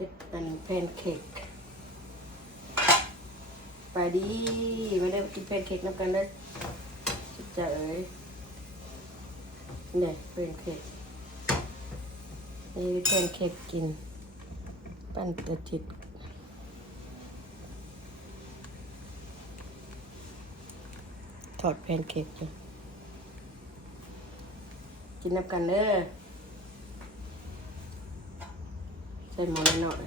ฮ็นแพนเค้กไปดีไม่ได้กินแพนเค้กน้ำกันเด้อจะเอ๋ยเนี่ยแพนเค้กนี่แพนเค้กกิน ปั้นตะจิตถอดแพนเค้กจ้ะกินน้ำกันเด้อใส่หมอหน่อย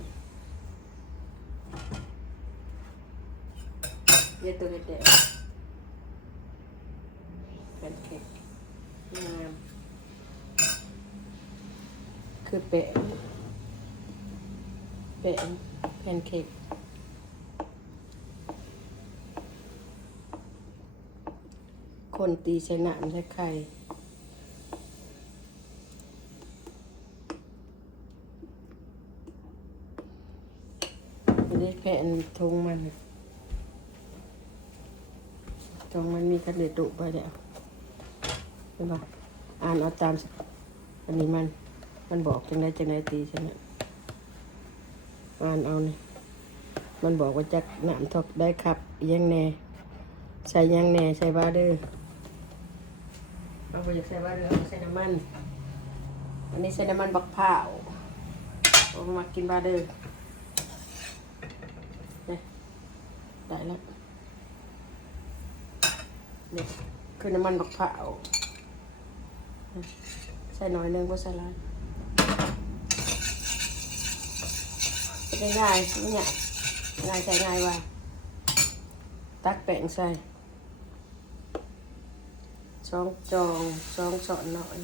เยอะตัวเด็ดๆแพนเค้กงามคือเป๊ะเป๊ะแพนเค้กคนตีใส่หนามใส่ไข่ไม่ได้แผ่นท งมันทงมันมีกระเด็ดดุไปแล้วใช่ปะอ่านเอาตามอันนี้มัน มันบอกจังไดจังไดตีใช่ไหมอ่านเอาเนี่ยมันบอกว่าจักหนามทอกได้ครับยังแน่ใส่ยังแน่ใส่บาเดอร์เอาไปจากใส่บาเดอร์เอาใส่น้ำมันอันนี้ใส่น้ำมันบักพร้าเอามากินบาเดอร์ เนี่ย ได้แล้วนี่คือน้ำมันบักเผาวใส่น่อยนึงก็ใส่หลายง่ายๆนี่เนี่ยง่ายใส่ง่ายว่า ตักแป้งใส่สองจองสองช้อนหน่อย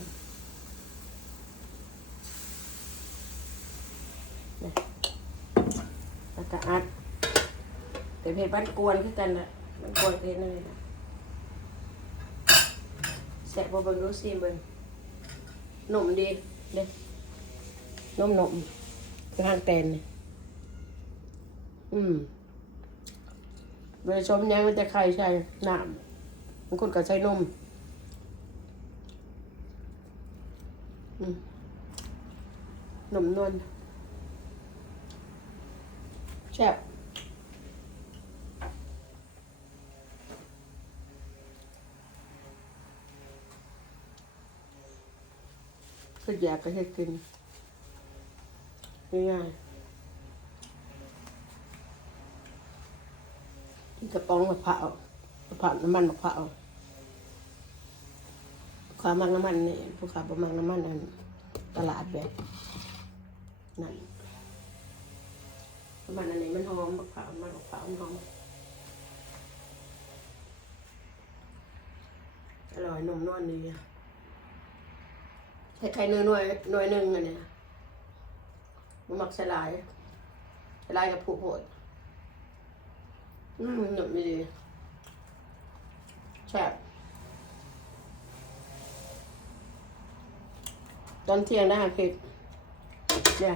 แล้วก็อัด แต่ เพจบ้านกวนคือกันแหละบ้านกวนเพจนั่นเลยนะแสบบ่เบิ่งรู้สิเบิ่งหนุ่มดีเด้นุ่มหนุ่มคือทางแตนนี่อืมเวลาชมยังมันจะไข่ใช่น้ำบางคนก็ใช้นมอืมหนุ่มนวลแซ่บ ก็อยากก็ให้กินง่ายๆกินกระป๋องมะพร้าวมะพร้าวน้ำมันมะพร้าวความมักน้ำมันนี่ผู้ขาประมักน้ำมันนั่นตลาดแบบนั่นน้ำมันอันนี้มันหอมมะพร้าวมันมะพร้าวมันหอมอร่อยนุ่มนวลดีอะ ใส่ไข่เนื้อหน่วยหน่วยหนึ่งอันนี้มันมักสลายสลายกับผูโหดอืมหนุบดีแซ่บตอนเที่ยงได้หาเผ็ดเนี่ย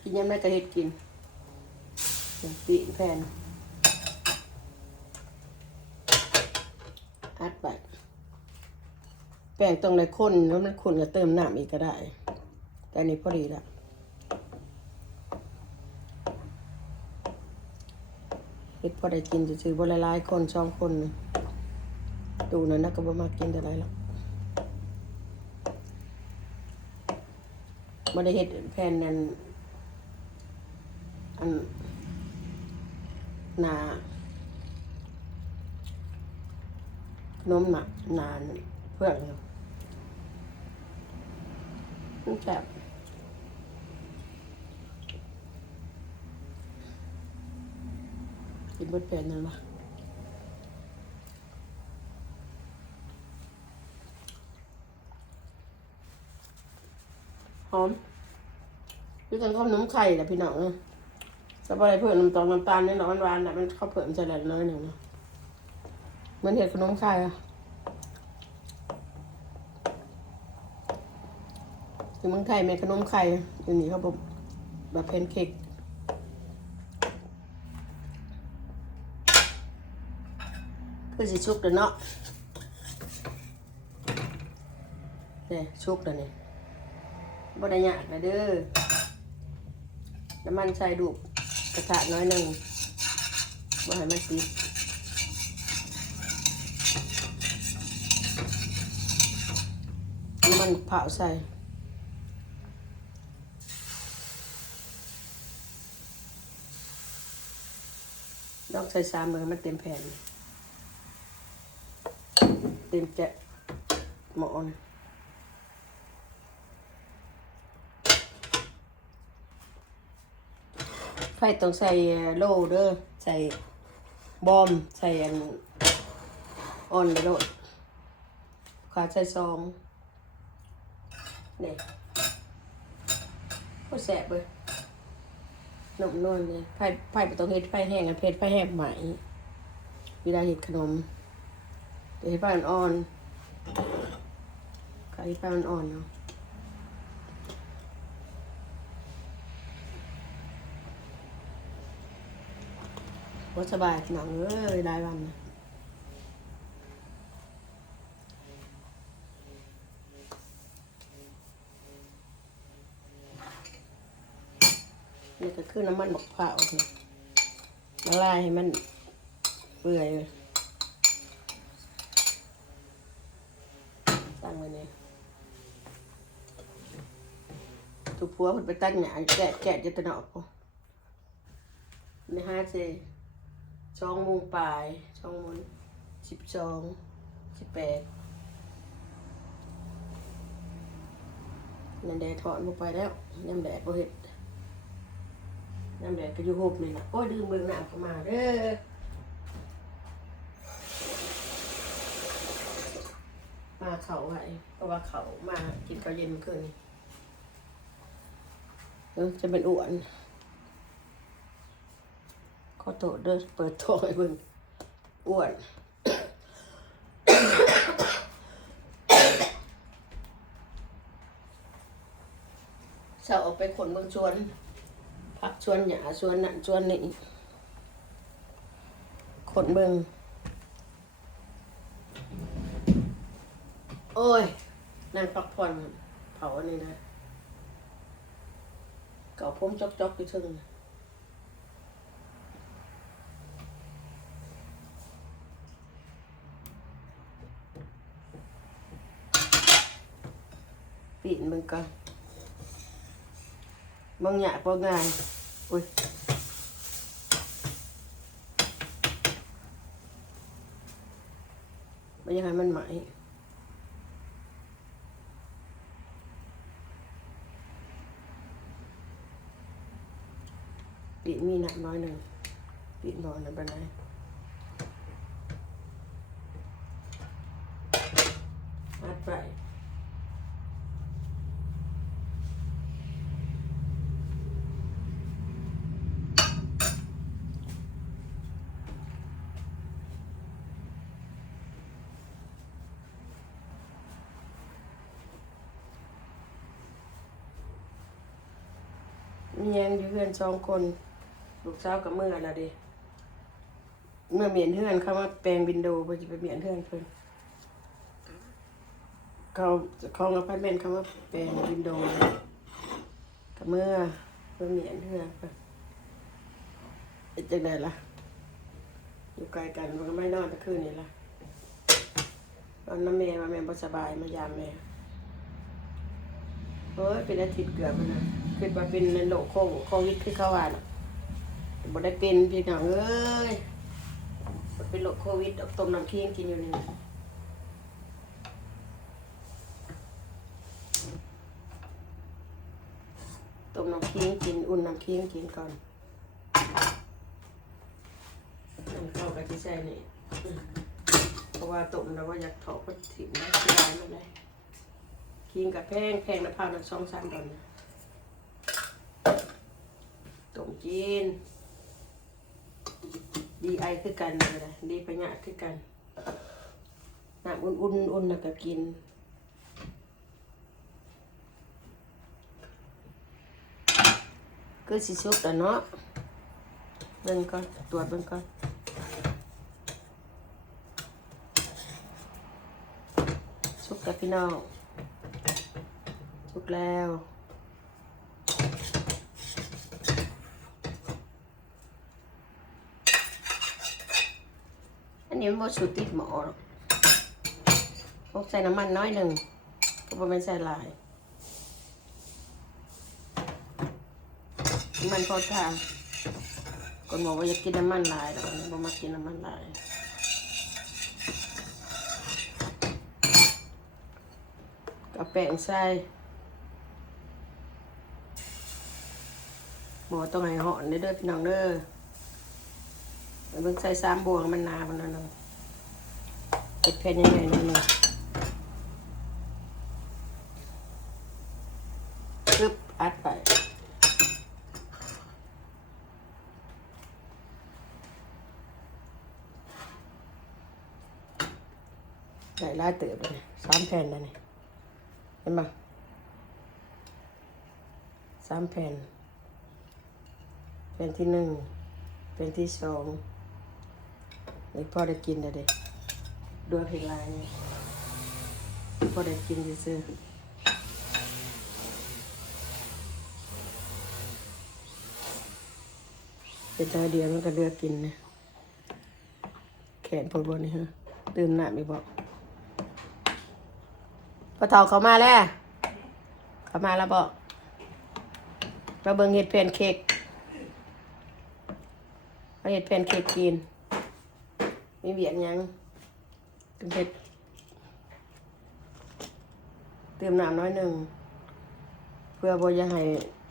กินยังไม่กระเฮ็ดกินปีแผ่น อัดไปแป้งตรงในข้นแล้วมันข้นก็เติมน้ำอีกก็ได้ แต่นี้พอดีละเฮ็ดพอได้กินจะซื้อบละลายๆคนสองคนดูนั่นนะก็บ่มากินแต่ไรหรอกบ่ได้เฮ็ดแผ่นนั้นอันหนา ข นมหนักนานเพื่อนเนาะมันแบบกินบดเป็นนั่นวะหอมพี่กันข้าวหนมไข่แหละพี่น้องเนาะแต่พอได้เพิ่มน้ำตาลน้ำตาลนี่เนาะหวานๆน่ะมันข้าวเพิ่มใส่หลน้อยหนึ่งเนาะ เหมันเห็ดขนมไข่อะอยู่มืองไทยแม่ขนมไข่อยู่นี่เขาบอกแบบแพนเค้กคือสิชุกเด้อเนาะเนี่ยชุกแล้วนี่บ่ได้ยากนะเด้อน้ำมันใส่ดูกกระทะน้อยหนึ่งบ่ให้มันติดน้ำ มันเผาใส่ลองใส่สามมือมันเต็มแผ่น เต็มแจะหมอนไฟต้องใส่โลเด้อใส่บอม ใส่อันออนไปโลดขาใส่ซอง เนี่ยก็แสบเลยนมนวลเลยไผ่ไผ่ประตูเฮ็ดไผ่แห้งกันเพชรไผ่แห้งไหมเวลาเห็ดขนมเดี๋ยวให้ไผ่อ่อนๆไข่ไผ่อ่อนๆเนาะว่าสบายพี่น้องเอ้ยรายวันนะนี่ก็ คือน้ำมันบกเผาวค่ะละลายให้มันเปื่อยเลยตั้งไว้เนี่ยถูกผัวมันไปตั้งหยาแกะแกะจะตะเนอกพอในห้าเจช่องโมงปลายช่องโมงสิบสองสิบแปดนั่นแดดถอนลงไปแล้วยำแดดบ่เห็ด น้ำแดดก็อยู่หบนี่นะโอ้ยดื่มเบิ่งน้ำเข้ามาเด้อมาเขาไว้เพราะว่าเขามากินข้าวเย็นเมื่อคืนนี้เออจะเป็นอ้วนขอโทษเด้อเปิดโถให้เบิ่งอ้วนเสาออกไปขนเมืองชวน ผักชวนหยาชวนนั่นชวนนี่ขนเบิงโอ้ยนั่งพักผ่อนเผาอันนี้นะ เก่าผมจอกจอกๆอยู่เทึงปีนมึงก่อน มึงหยาบ่ง่านอุ้ยไม่อยากให้มันไหมปีมีหนักน้อยหนึ่งปีนอนนั่นเป็นไรอัดไป มียังอยู่เพื่อนสองคน ลูกสาวกับเมื่อละดิเมื่อเมียนเพื่อนเขามาแปลงวินโดว์เพื่อจะไปเมียนเพื่อนเพิ่นเขาเขาเอาไปเมนเขามาแปลงวินโดว์กับเมื่อเพื่อเมียนเพื่อนเพิ่นเป็นจังไดล่ะอยู่ไกลกันมันก็ไม่นอนตะคืนนี่ล่ะตอนน้ำแม่มาแม่บ่สบายมายามแม่เฮ้ยเป็นอาทิตย์เกือบแล้วนะ คือว่าเป็นโรคโควิดโควิดคือเขาว่าน่ะบ่ได้เป็นพี่น้องเอ้ยบ่เป็นโรคโควิดเอาต้มน้ำเคียงกินอยู่นี่ต้มน้ำเคียงกินอุ่นน้ำเคียงกินก่อนน้ำเข้ากับที่ใส่นี่เพราะว่าต้มแล้วว่าอยากถอกก็ถิ่มได้ที่ร้านมันได้เคียงกับแพงแพงละพาวละสองสามดอลนะ ต้มจีนดีไอคือกันเลยนะดีประหยัดคือกันน้ำอุ่นอุ่นๆอุ่นแล้วก็กินก็สิสุกแล้วเนาะเบิ่งก่อนตรวจเบิ่งก่อนสุกกับพี่น้องชุกแล้ว อันนี้มันบ่สุดติดหมอหรอกพวกใส่น้ำมันน้อยหนึ่งก็บ่เป็นใส่ลายน้ำมันพอทางคนบอกว่าอยากกินน้ำมันลายแล้วมันบ่มากินน้ำมันลายก็แป้งใส่หมอต้องให้หอนเด้อเด้อพี่น้องเด้อ เบิ่งใส่สามบวงมันนามันนั่นเนาะเก็ดแผ่นยังไงนั่นเนาะปึ๊บอัดไปได้หลายเติบเลยสามแผ่นแล้วนี่เห็นปะสามแผ่นแผ่นที่หนึ่งแผ่นที่สอง นี่พ่อได้กินเด็กด้วยเพลงลายนี่พ่อได้กินซื้อๆเป็นตาเดียวมันก็เลือกกินนะแขนพวกบนนี่ฮะตื่มหนักไม่บอกพอเฒ่าเขามาแล้ว เขามาแล้วบอกมาเบิ่งเห็ดแผ่นเค้กเห็ดแผ่นเค้กกิน มีเบียดหยังเติมเผ็ดเติมน้ำน้อยหนึ่ง เพื่อบ่จะให้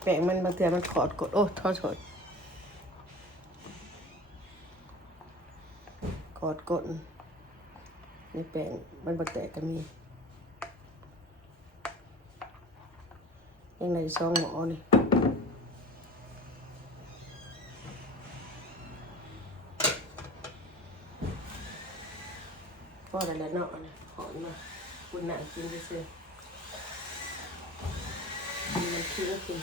แป้งมันบางเทื่อมันขอดกด โอ้ทอดสดขอดกดในแป้งมันบ่แตกก็มียังไงซองหมอนี่ พ่อแต่ละเนาะนะหอนมาคุณหนังกินไปซื้อกินมันคิดแล้วกิน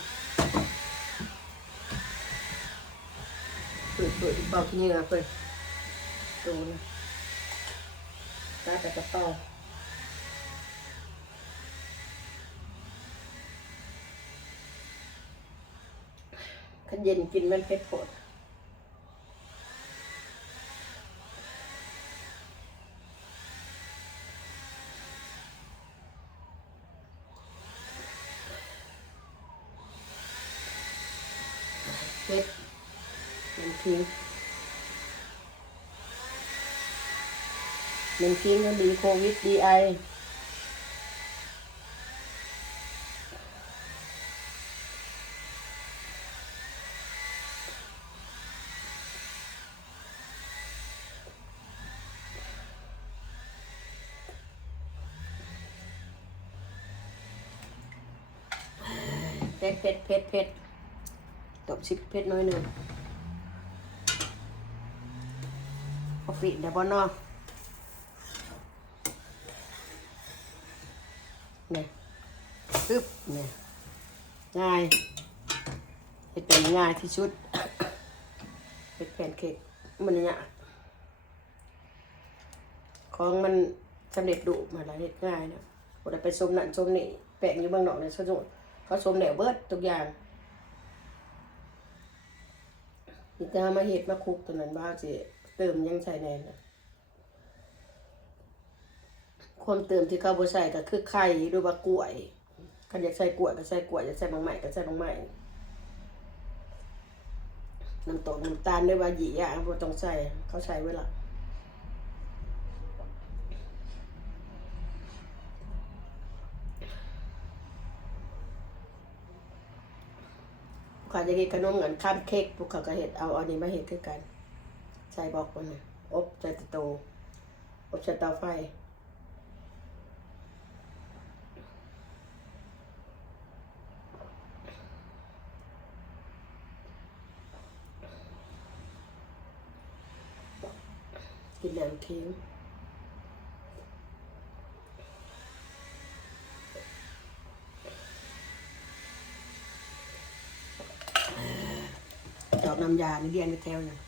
เปิดเปิดอีกเปล่าขี้เหงื่อเปิดดูนะตาแต่กระเป๋าขันเย็นกินมันเผ็ดโผดเผ็ดมันทิ้ง มันทิ้งมันดีโควิดดีไอเผ็ดเผ็ดเผ็ดเผ็ดตบชิปเผ็ดน้อยหนึ่งกาแฟเดี๋ยวบอนนอ ปึ๊บเนี่ยง่ายเห็ดเป็นง่ายที่สุดเห็ดแผ่นเค้กมันเนี่ยของมันสำเร็จรูปมาแล้วเห็ดง่ายนะบ่ได้ไปชมนั่นชมนี่แปลงอยู่เบางนอกเนี่ยเขาชมเขาชมแนวเบิร์ดทุกอย่างนี่จะมาเห็ดมาคลุกตัวนั้นบ้างสิเติมยังใส่แน่นะความเติมที่เขาบ่ใส่ก็คือไข่หรือว่ากล้วย คันอยากใส่กล้วยก็ใส่กล้วยอยากใส่บางใหม่ก็ใส่บางใหม่น้ำตกน้ำตาลด้วยว่าหยีอะบ่ต้องใส่เขาใส่ไว้ละพวกเขาจะกินขนมเหมือนข้ามเค้กพวกเขาก็เห็ดเอาอันนี้มาเห็ดคือกัน ใส่บอกมันนะอบใส่ตะโตอบใส่เตาไฟ กินแหนม ทิ้งดอกน้ำยานี่เรียนไปแถวเนี่ย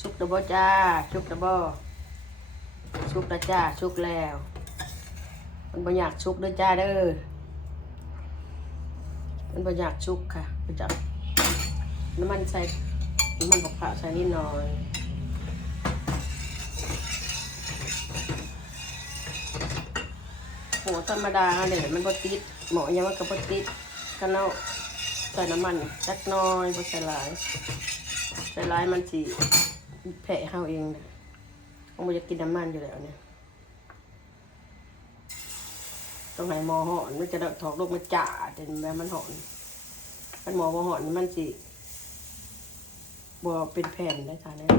สุกตะบอจ้าสุกตะบอสุกตะจ้าสุกแล้ว มันบ่อยากชุกด้อจ้าเด้อมันบ่อยากชุกค่ะบ่จับน้ำมันใส่ น้ำมันกับข้าวใส่นิดหน่อยโหธรรมดาเลยมันบ่ติดหมอยังมันก็บ่ติดกันเอาใส่น้ำมันจักหน้อยบ่ใส่หลายใส่หลายมันสิแผลเฮาเองนะมบ่อยากกินน้ำมันอยู่แล้วเนี่ยต้องให้หมอหอนมันจะถอกลูกมันจ่าจนแม่มันหอนมันหมอบ่หอนมันสิ บ่เป็นแผ่นได้ค่ะเนี่ย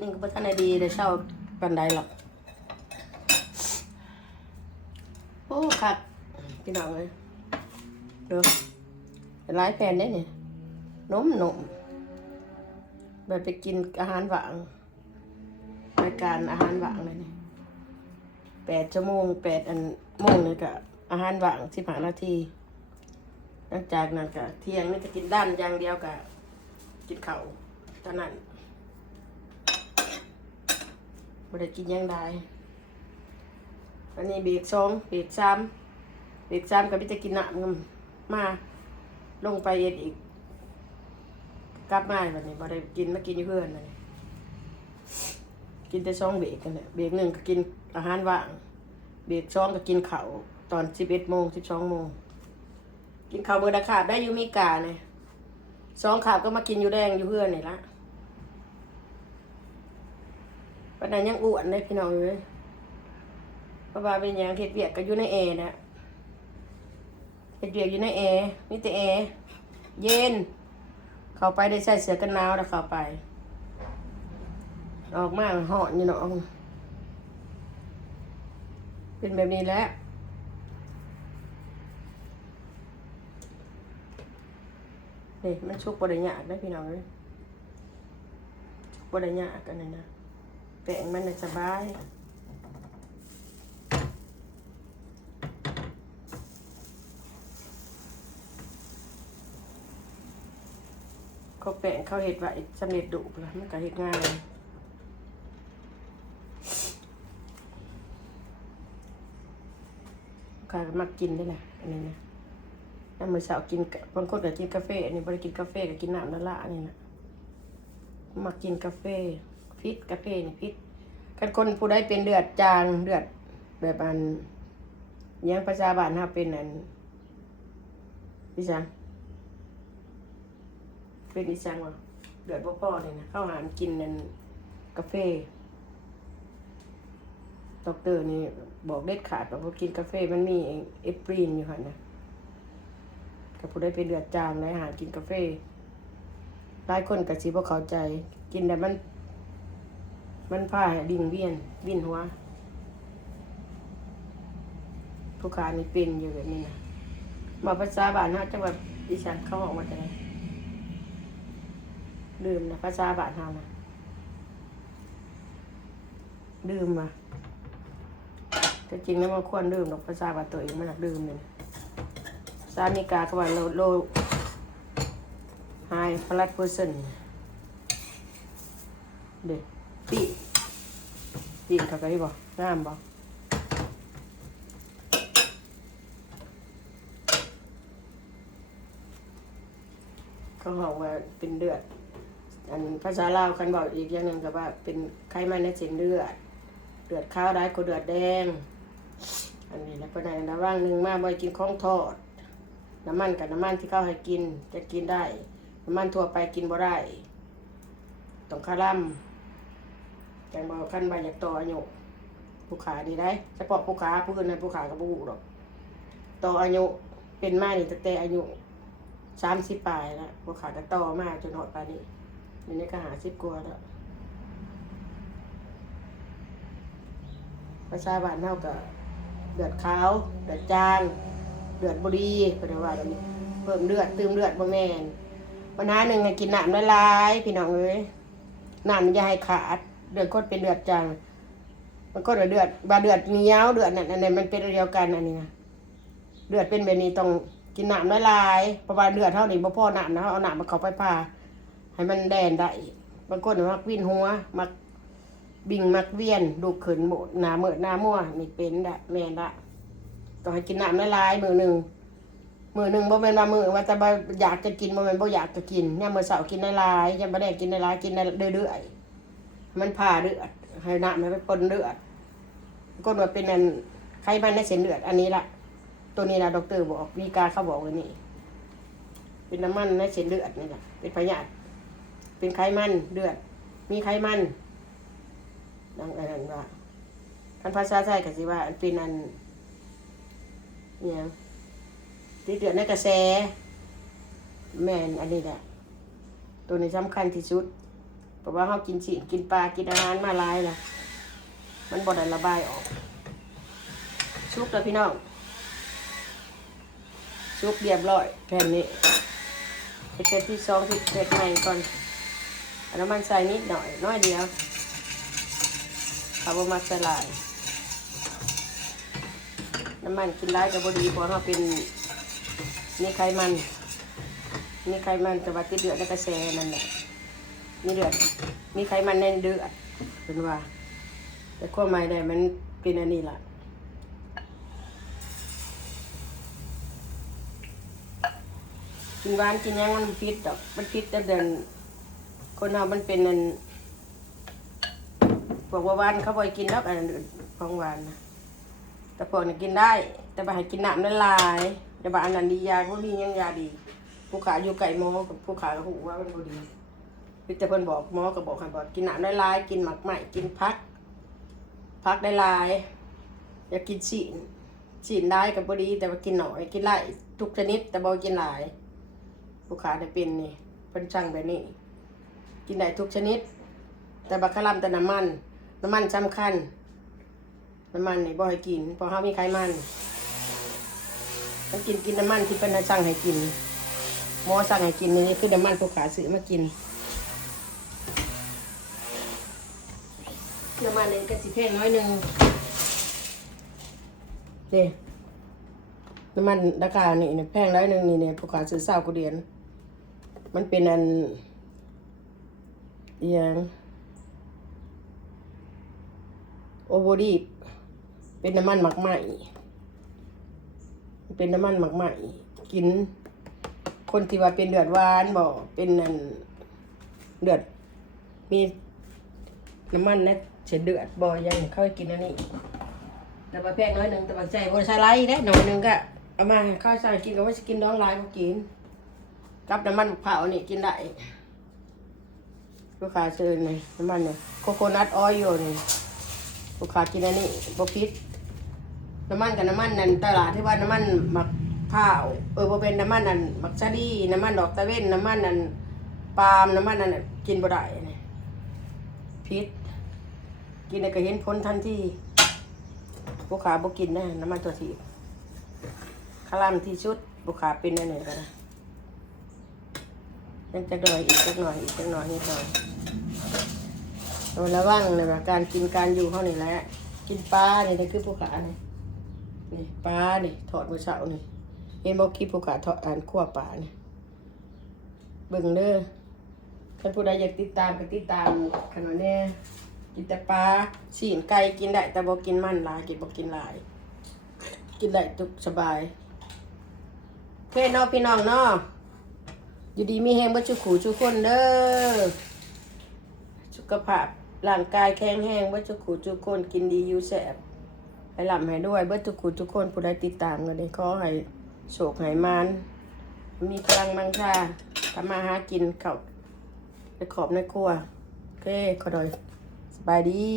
นี่ก็บ่ทันได้ดีได้เช่าปานใดหรอกโอ้ครับพี่น้องเลยเด้หลายแผ่นเด้เนี่ยนมนมไปไปกินอาหารหวางรายการอาหารหวางเลยเนี่ยแปดชั่วโมงแปดอันโมงเลยก็ อาหารหวางสิบห้านาทีหลังจากนั้นก็เที่ยงนี่จะกินด้านอย่างเดียวกับกินเข้าเท่านั้นไม่ได้กินยังได้อันนี้เบรกสองเบรกสามเบรกสามก็พี่จะกินน้ำกันมาลงไปเอ็ดอีกกลับมาแบบนี้บ่ได้กินมากินอยู่เพื่อนนะนี่กินแต่สองเบรกกันเนี่ยเบรกหนึ่งก็กินอาหารว่าง เบรกสองก็กินเข้า ตอนสิบเอ็ดโมงสิบสองโมงกินข้าวเบอร์ดาขาบได้อยู่มีกาเนี่ยสองขาบก็มากินอยู่แดงอยู่เพื่อนนี่ละปัญหายังอ้วนเลยพี่น้องเลยเพราะว่าเป็นหยังเห็ดเวียกก็อยู่ในแอร์นะเห็ดเวียกอยู่ในแอร์มีแต่แอร์เย็น เข้าไปได้ใส่เสื้อกันหนาวแล้วเข้าไป ออกมาหอนอยู่เนาะเป็นแบบนี้แหล้ วนี่มันชุกบริญญากได้พี่น้องเลยชุกบริญญากกันนะนะแป้งมันน่ะสบายเขาแปะเขาเห็ดไว้สำเร็จดุแล้วมันก็เห็ดง่ายข้าก็มักกินได้แหละอันนี้นะ แล้วมื้อเช้ากินบางคนก็กินกาแฟอันนี้บ่ได้กินกาแฟก็กินน้ำละละอันนี้นะมักกินกาแฟพิษกาแฟนี่พิษกันคนผู้ใดเป็นเลือดจางเลือดแบบอันยังภาษาบ้านเฮาเป็นอันพี่จังเป็นอีจังวะเดือดพ่อๆเลยนะเข้าหามกินนั่นกาแฟดอกเตอร์นี่บอกเด็ดขาดว่ากินกาแฟมันมีเอปรีนอยู่ค่ะนะ กับผู้ได้เป็นเดือดจางในอาหารกินกาแฟหลายคนก็สิบ่เข้าใจ กินแต่มัน มันพาดิ่งเวียนวิ่นหัวผู้ขานี่เป็นอยู่แบบนี้นะมาภาษาบ้านเฮาจังว่าดิฉันเขาออกมาจากไหนดื่มนะภาษาบ้านเฮานะดื่มมาแต่จริงแล้วมันควรดื่มหรอกภาษาบ้านตัวเองมันหนักดื่มเลยามีกาเขาว่าโลโลไฮพลัดเพอร์เซนเด็ดปีปีเขาก็ได้บอกงามบอกเขาบอกว่าเป็นเลือด อันภาษาลาวคันบอกอีกอย่างหนึ่งก็ว่า เป็นไขมันในเส้นเลือด เลือดขาวได้ก็เลือดแดง อันนี้แล้วก็ได้ระว่างหนึ่งมาบ่อยกินของทอด น้ำมันกับน้ำมันที่เขาให้กินจะกินได้ น้ำมันทั่วไปกินบ่ได้ต้องคาร่ำจังบอขั้นใบอยากต่ออายุผู้ขาดีได้เฉพาะผู้ขาผู้อื่นในผู้ขากับผู้หูหรอกต่ออายุเป็นมานี่ยแต่อายุสามสิบปลายแล้วผู้ขาก็ต่อมาจนหอดปานนี้อันนี้ก็หาสิบกว่าแล้วภาษาบ้านเท่ากับเดือดขาวเดือดจาง เดือดบุรีเป็นว่าแบบนี้เพิ่มเลือดเติมเลือดบ่แม่นปัญหาหนึ่งกินน้ำละลายพี่น้องเอ้ยน้ำอย่าให้ขาดเดือดก็เป็นเดือดจางมันก็เดือดเดือดบาเดือดเนียวเดือดนั่นอันนี้มันเป็นเดียวกันอันนี้นะเดือดเป็นแบบนี้ต้องกินน้ำละลายเพราะว่าเดือดเท่านี้บ่พอน้ำนะเอาน้ำมาเขาไปพาให้มันแดนได้บางคนมักวินหัวมักบิ่งมักเวียนดูขืนหมดหนาเมิดหนามั่วนี่เป็นดะแม่นดะ ต้องให้กินน้ำละลายมือหนึ่งมือหนึ่งบ่แม่นว่ามือว่าแต่บ่อยากจะกินบ่แม่นบ่อยากจะกินเนี่ยมือเช้ากินละลายยามบ่ได้กินละลายกินเรื่อยๆมันผ่าเลือดให้น้ำมันไปปนเลือดก็ว่าเป็นอันไขมันในเส้นเลือดอันนี้ล่ะ ตัวนี้นะดอกเตอร์บอกวิกาเขาบอกเลยนี่ เป็นน้ำมันในเส้นเลือดนี่แหละเป็นพยาธิเป็นไขมันเลือด มีไขมันดังนั้นว่าคันภาษาไทยก็สิว่าเป็นอัน เนี่ยติดเลือดในกระแส แม่นอันนี้แหละตัวนี้สำคัญที่สุด เพราะว่าเขากินสิกินปลากินอาหารมาหลายล่ะมันบ่ได้ระบายออก ชุบแล้วพี่น้องชุบเรียบร้อยแผ่นนี้เผ็ดที่สองที่เผ็ดใหม่ก่อนน้ำมันใส่นิดหน่อยน้อยเดียวเอาประมาสลาย น้ำมันกินร้ายกับบดีเพราะเราเป็นนี่ไขมันนี่ไขมันแต่ว่าติดเดือดในกระแสนั่นแหละมีเดือดมีไขมันในเดือดเป็นว่า แต่ความหมายได้มันเป็นอันนี้ล่ะกินหวานกินหยังมันพิษดอกมันพิษแต่เดินคนเรามันเป็นนั่นพวกว่าหวานเขาบ่อยกินแล้วอันนั้นของหวานนะ แต่พวกนี้กินได้ แต่บ่ให้กินน้ำละลายแต่บ่าอันนั้นดียาพวกนี้ยังยาดี ผู้ขาอยู่ไก่หมอกับผู้ขาก็หูว่ามันบ่ดีพี่แต่เพิ่นบอกหมอก็บอกให้บอกกินน้ำละลายกินหมักไหม่กินพัก พักได้ลายอย่ากินฉีนฉีนได้กับบ่ดี แต่ว่ากินหน่อยกินหลายทุกชนิด แต่บ่กินหลายลูกค้าได้เป็นนี่เป็นช่างแบบนี้ กินได้ทุกชนิด แต่บักคารัมแต่น้ำมัน น้ำมันสำคัญ น้ำมันนี่บ่ให้กินเพราะเขามีไขมันมันกินกินน้ำมันที่เป็นสั่งให้กินหมอสั่งให้กินนี่คือน้ำมันผู้ขาซื้อมากินน้ำมันนี่ก็สิแพงน้อยหนึ่งนี่น้ำมันราคานี่เนี่ยแพงน้อยหนึ่งนี่เนี่ยผู้ขาซื้อเศร้ากูเดียน มันเป็นอันอหยังโอโบดี เป็นน้ำมันหมักไหมเป็นน้ำมันหมักไหมกิน คนที่ว่าเป็นเดือดหวานบอกเป็นอันเดือดมีน้ำมันนะเฉดเดือดบอยังเข้าไปกินอันนี้แต่ว่าแพงน้อยหนึ่งแต่ว่าใจบริษัทไรได้หน่อยหนึ่งก็เอามาให้ข้าวใส่กินก็ว่าจะกินน้องหลายก็กินกับน้ำมันมะพร้านี่กินได้ลูกค้าซื้อนี่น้ำมันเนี่ยโคโคนัทออยล์นี่ลูกค้ากินอันนี้บพิษ น้ำมันกับน้ำมันนั่นตลาดที่ว่าน้ำมันมะพร้าวเออบ่เป็นน้ำมันนั่นมักซาดีน้ำมันดอกตะเวนน้ำมันนั่นปาล์มน้ำมันนั่นกินบ่ได้นี่พิษกินแล้วก็เห็นผลทันทีลูกค้าบ่กินนะน้ำมันตัวทีคลามที่สุดลูกค้าเป็นอันนี้ก็ได้ยังจะหน่อยอีกจักหน่อยอีกจักหน่อยนิดหน่อยเอาระวังเลยว่าการกินการอยู่เขานี่แหละกินปลาเนี่ยคือผู้ขาเนี่ย นี่ปลาเนี่ยถอดมือเสานี่เห็นบอกคลิปผู้ขาถอดอ่านขั้วปลาเนี่ยเบิ่งเด้อถ้าผู้ใดอยากติดตามก็ติดตามขนาดนี้กินแต่ปลาสีนไก่กินได้แต่บอกกินมันหลายกินบอกกินหลาย กินได้ทุกสบายโอเคเนาะพี่น้องเนาะอยู่ดีมีแหงบ่ชุกขู่ชุกคนเด้อสุขภาพร่างกายแข็งแรงบ่ชุกขู่ชุกคนกินดีอยู่แสบ ให้หลับให้ด้วย เบ่ทุกคนทุกคนผู้ใดติดตามก็ได้ขอให้โชคให้มานมีพลังมังค่าทำมาหากินเข่าไปขอบในครัวโอเคขอดอยสบายดี